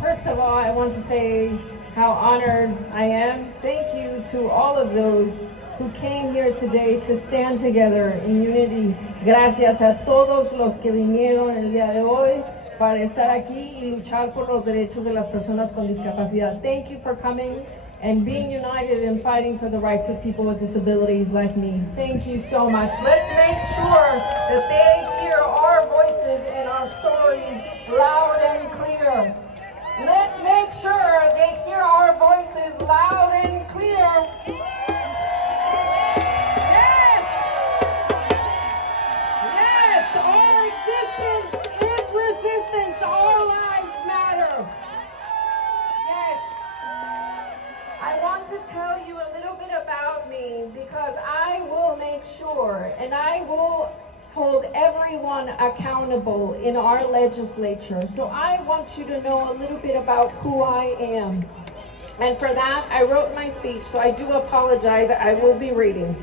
First of all, I want to say how honored I am. Thank you to all of those who came here today to stand together in unity. Gracias a todos los que vinieron el día de hoy para estar aquí y luchar por los derechos de las personas con discapacidad. Thank you for coming and being united and fighting for the rights of people with disabilities like me. Thank you so much. Let's make sure that they hear our voices and our stories loud and clear. Let's make sure they hear our voices loud and clear. Yes! Yes! Our existence is resistance. Our lives matter. Yes. I want to tell you a little bit about me because I will make sure and I will hold everyone accountable in our legislature. So I want you to know a little bit about who I am. And for that, I wrote my speech, so I do apologize. I will be reading.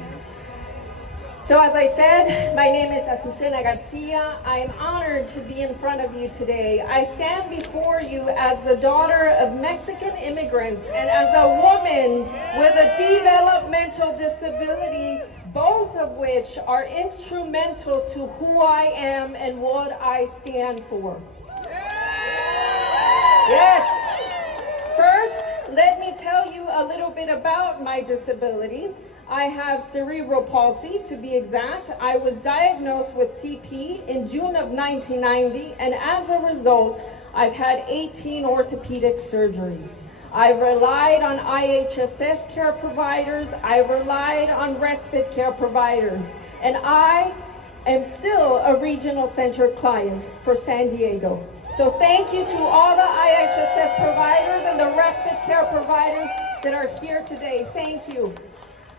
So as I said, my name is Azucena Garcia. I am honored to be in front of you today. I stand before you as the daughter of Mexican immigrants and as a woman with a developmental disability, both of which are instrumental to who I am and what I stand for. Yes. First, let me tell you a little bit about my disability. I have cerebral palsy, to be exact. I was diagnosed with CP in June of 1990, and as a result, I've had 18 orthopedic surgeries. I've relied on IHSS care providers, I've relied on respite care providers, and I am still a regional center client for San Diego. So thank you to all the IHSS providers and the respite care providers that are here today. Thank you.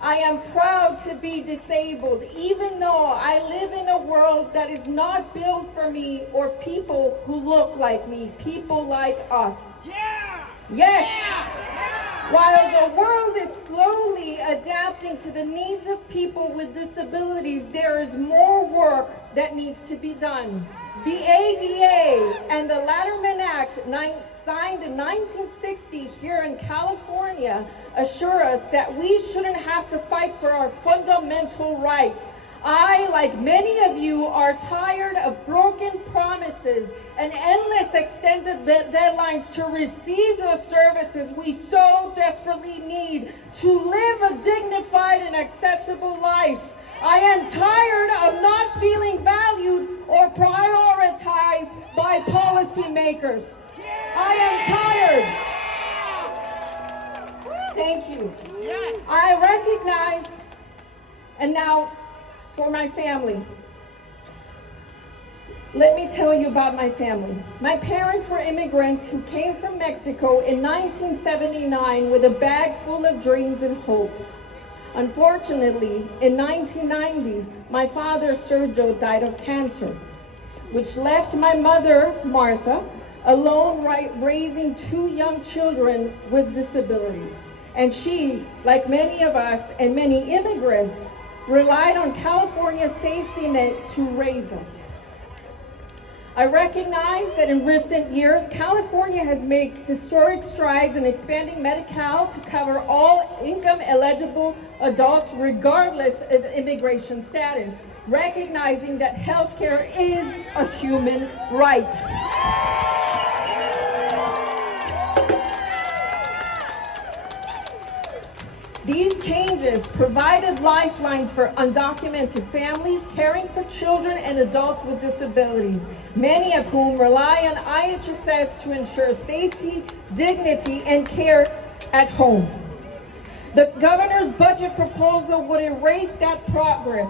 I am proud to be disabled, even though I live in a world that is not built for me or people who look like me, people like us. Yeah! Yes! Yeah! While the world is slowly adapting to the needs of people with disabilities, there is more work that needs to be done. The ADA and the Lanterman Act, signed in 1960 here in California, assure us that we shouldn't have to fight for our fundamental rights. I, like many of you, are tired of broken promises and endless extended deadlines to receive the services we so desperately need to live a dignified and accessible life. I am tired of not feeling valued or prioritized by policymakers. I am tired. Thank you. Yes. I recognize, and now for my family. Let me tell you about my family. My parents were immigrants who came from Mexico in 1979 with a bag full of dreams and hopes. Unfortunately, in 1990, my father, Sergio, died of cancer, which left my mother, Martha, alone raising two young children with disabilities. And she, like many of us and many immigrants, relied on California's safety net to raise us. I recognize that in recent years, California has made historic strides in expanding Medi-Cal to cover all income-eligible adults regardless of immigration status, recognizing that healthcare is a human right. These changes provided lifelines for undocumented families caring for children and adults with disabilities, many of whom rely on IHSS to ensure safety, dignity, and care at home. The governor's budget proposal would erase that progress,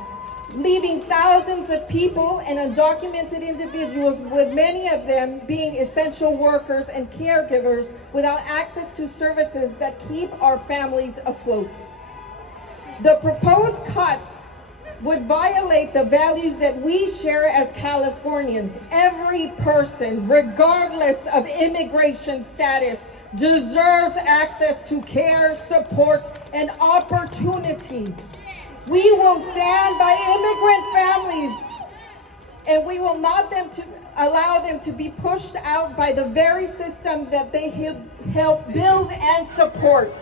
leaving thousands of people and undocumented individuals, with many of them being essential workers and caregivers, without access to services that keep our families afloat. The proposed cuts would violate the values that we share as Californians. Every person, regardless of immigration status, deserves access to care, support, and opportunity. We will stand by immigrant families, and we will not allow them to be pushed out by the very system that they help build and support.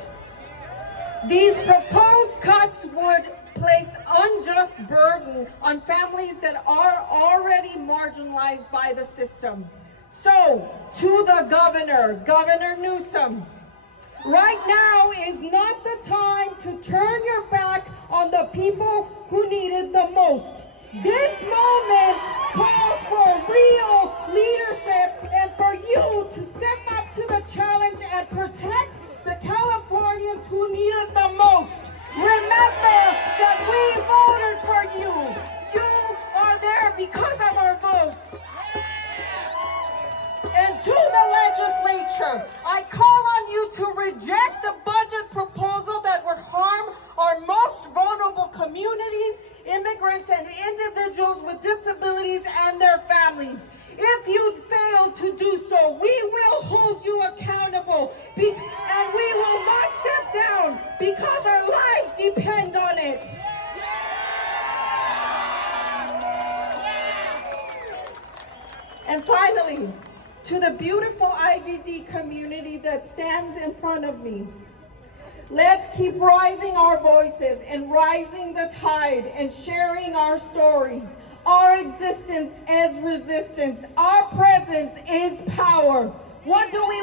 These proposed cuts would place unjust burden on families that are already marginalized by the system. So, to the governor, Governor Newsom, right now is not the time to turn your back on the people who need it the most. This moment calls for real leadership and for you to step up to the challenge and protect the Californians who need it the most. Remember that we voted for you. You are there because of our votes. And to the legislature, I call on you to reject the budget proposal that would harm our most vulnerable communities, immigrants, and individuals with disabilities and their families. If you fail to do so, we will hold you accountable, and we will not step down because our lives depend on it. And finally, to the beautiful IDD community that stands in front of me, let's keep rising our voices and rising the tide and sharing our stories. Our existence is resistance. Our presence is power. What do we